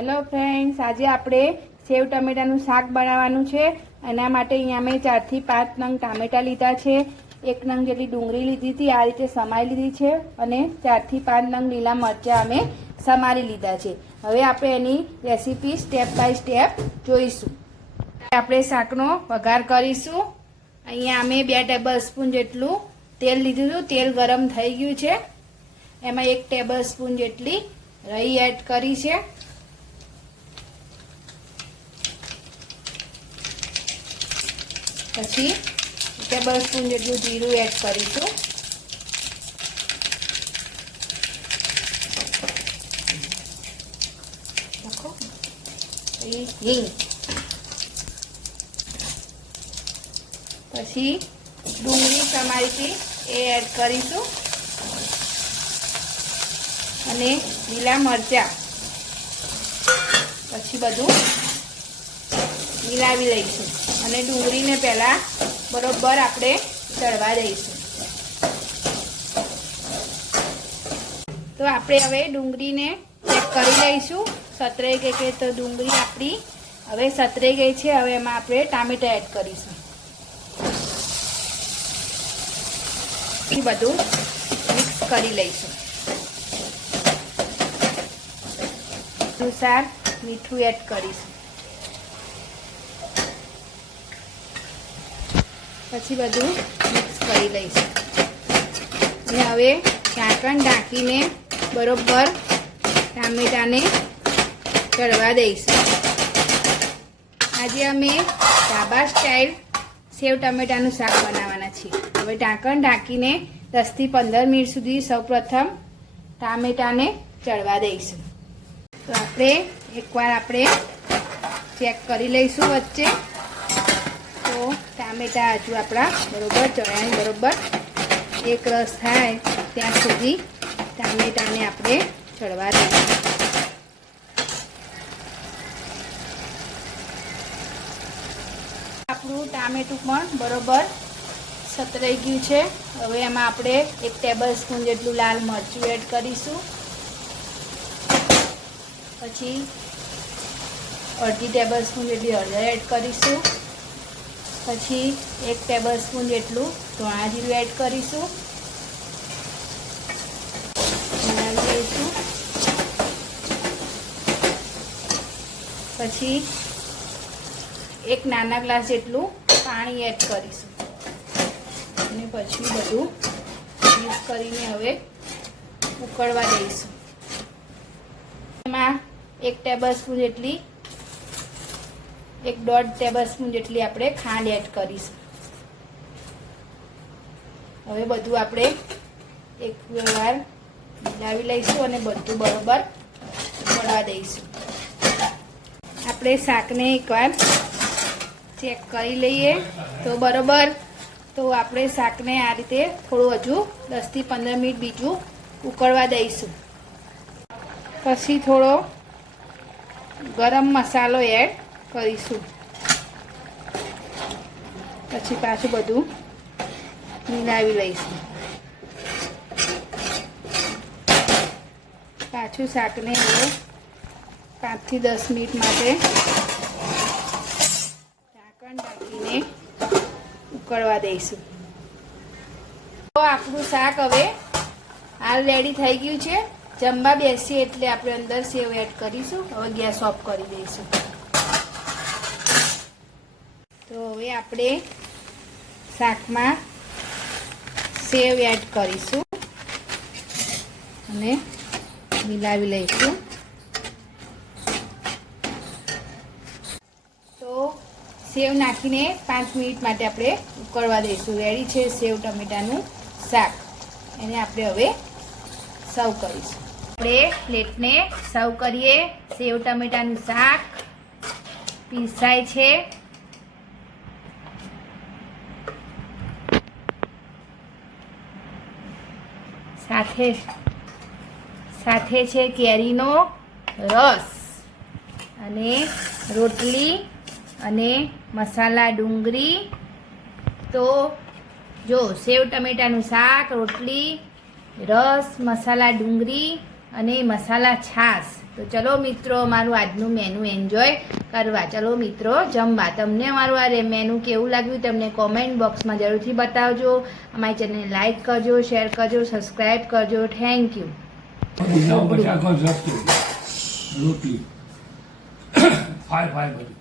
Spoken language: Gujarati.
હેલો ફ્રેન્ડ્સ, આજે આપણે સેવ ટમેટાનું શાક બનાવવાનું છે. એના માટે અહીંયા મેં 4 થી 5 નંગ ટામેટા લીધા છે. 1 નંગ જેટલી ડુંગળી લીધી હતી, આ રીતે સમારી લીધી છે. અને 4 થી 5 નંગ લીલા મરચાં અમે સમારી લીધા છે. હવે આપણે એની રેસીપી સ્ટેપ બાય સ્ટેપ જોઈશું. આપણે શાકનો વઘાર કરીશું. અહીંયા અમે 2 ટેબલસ્પૂન જેટલું તેલ લીધું હતું. તેલ ગરમ થઈ ગયું છે. એમાં 1 ટેબલસ્પૂન જેટલી રાઈ એડ કરી છે. પછી 1 ટેબલસ્પૂન જેટલું જીરું એડ કરીશું. હિંગ, પછી ડુંગળી સમારીથી એ એડ કરીશું અને લીલા મરચાં, પછી બધું મિલાવી લઈશું અને ડુંગળીને પહેલાં બરોબર આપણે ચડવા દઈશું. તો આપણે હવે ડુંગળીને ચેક કરી લઈશું. સતરાઈ ગઈ કે તો ડુંગળી આપણી હવે સતરાઈ ગઈ છે. હવે એમાં આપણે ટામેટા એડ કરીશું. બધું મિક્સ કરી લઈશું. અનુસાર મીઠું એડ કરીશું. પછી બધું મિક્સ કરી લઈશું અને હવે ઢાંકણ ઢાંકીને બરોબર ટામેટાને ચડવા દઈશું. આજે અમે ઢાબા સ્ટાઇલ સેવ ટમેટાનું શાક બનાવવાના છીએ. હવે ઢાંકણ ઢાંકીને 10 થી 15 મિનિટ સુધી સૌપ્રથમ ટામેટાને ચડવા દઈશું. તો આપણે એકવાર આપણે ચેક કરી લઈશું વચ્ચે. તો ટામેટા હજુ આપણા બરોબર ચણાની બરોબર એક રસ થાય ત્યાં સુધી ટામેટાને આપણે ચડવા દઈશું. આપણું ટામેટું પણ બરોબર સતરાઈ ગયું છે. હવે એમાં આપણે 1 ટેબલસ્પૂન જેટલું લાલ મરચું એડ કરીશું. પછી અડધી ટેબલસ્પૂન જેટલી હળદર એડ કરીશું. પછી 1 ટેબલસ્પૂન જેટલું ધાણા જીરું એડ કરીશું. બનાવી દઈશું. પછી 1 નાના ગ્લાસ જેટલું પાણી એડ કરીશું અને પછી બધું મિક્સ કરીને હવે ઉકળવા દઈશું. એમાં 1 ટેબલસ્પૂન જેટલી 1.5 ટેબલસ્પૂન જેટલી આપણે ખાંડ એડ કરીશું. હવે બધું આપણે એક વાર મિલાવી લઈશું અને બધું બરોબર ઉકળવા દઈશું. આપણે શાકને એકવાર ચેક કરી લઈએ તો બરોબર. તો આપણે શાકને આ રીતે થોડું હજુ 10 થી 15 મિનિટ બીજું ઉકળવા દઈશું. પછી થોડો ગરમ મસાલો એડ કરીશું. પછી પાછું બધું મિલાવી લઈશું. પાછું શાકને હવે 5 થી 10 મિનિટ માટે ઢાંકણ ઢાંકીને ઉકળવા દઈશું. તો આપણું શાક હવે હાલ રેડી થઈ ગયું છે. જમવા બેસીએ એટલે આપણે અંદર સેવ એડ કરીશું. હવે ગેસ ઓફ કરી દઈશું. તો હવે આપણે શાકમાં સેવ એડ કરીશું અને મિલાવી લઈશું. તો સેવ નાખીને 5 મિનિટ માટે આપણે ઉકળવા દઈશું. રેડી છે સેવ ટમેટાનું શાક. એને આપણે હવે સર્વ કરીશું. આપણે પ્લેટને સર્વ કરીએ. સેવ ટમેટાનું શાક પીરસાય છે. સાથે છે કેરીનો રસ અને રોટલી અને મસાલા ડુંગળી. તો જો સેવ ટમેટાનું શાક, રોટલી, રસ, મસાલા ડુંગળી અને મસાલા છાશ. તો તો ચલો મિત્રો અમારું આજનું મેનુ એન્જોય કરવા. ચલો મિત્રો જમવા. તમને અમારું આ મેનુ કેવું લાગ્યું તમને કોમેન્ટ બોક્સમાં જરૂરથી બતાવજો. અમારી ચેનલને લાઈક કરજો, શેર કરજો, સબસ્ક્રાઈબ કરજો. Thank you. રોટલી ફાય ફાય બધી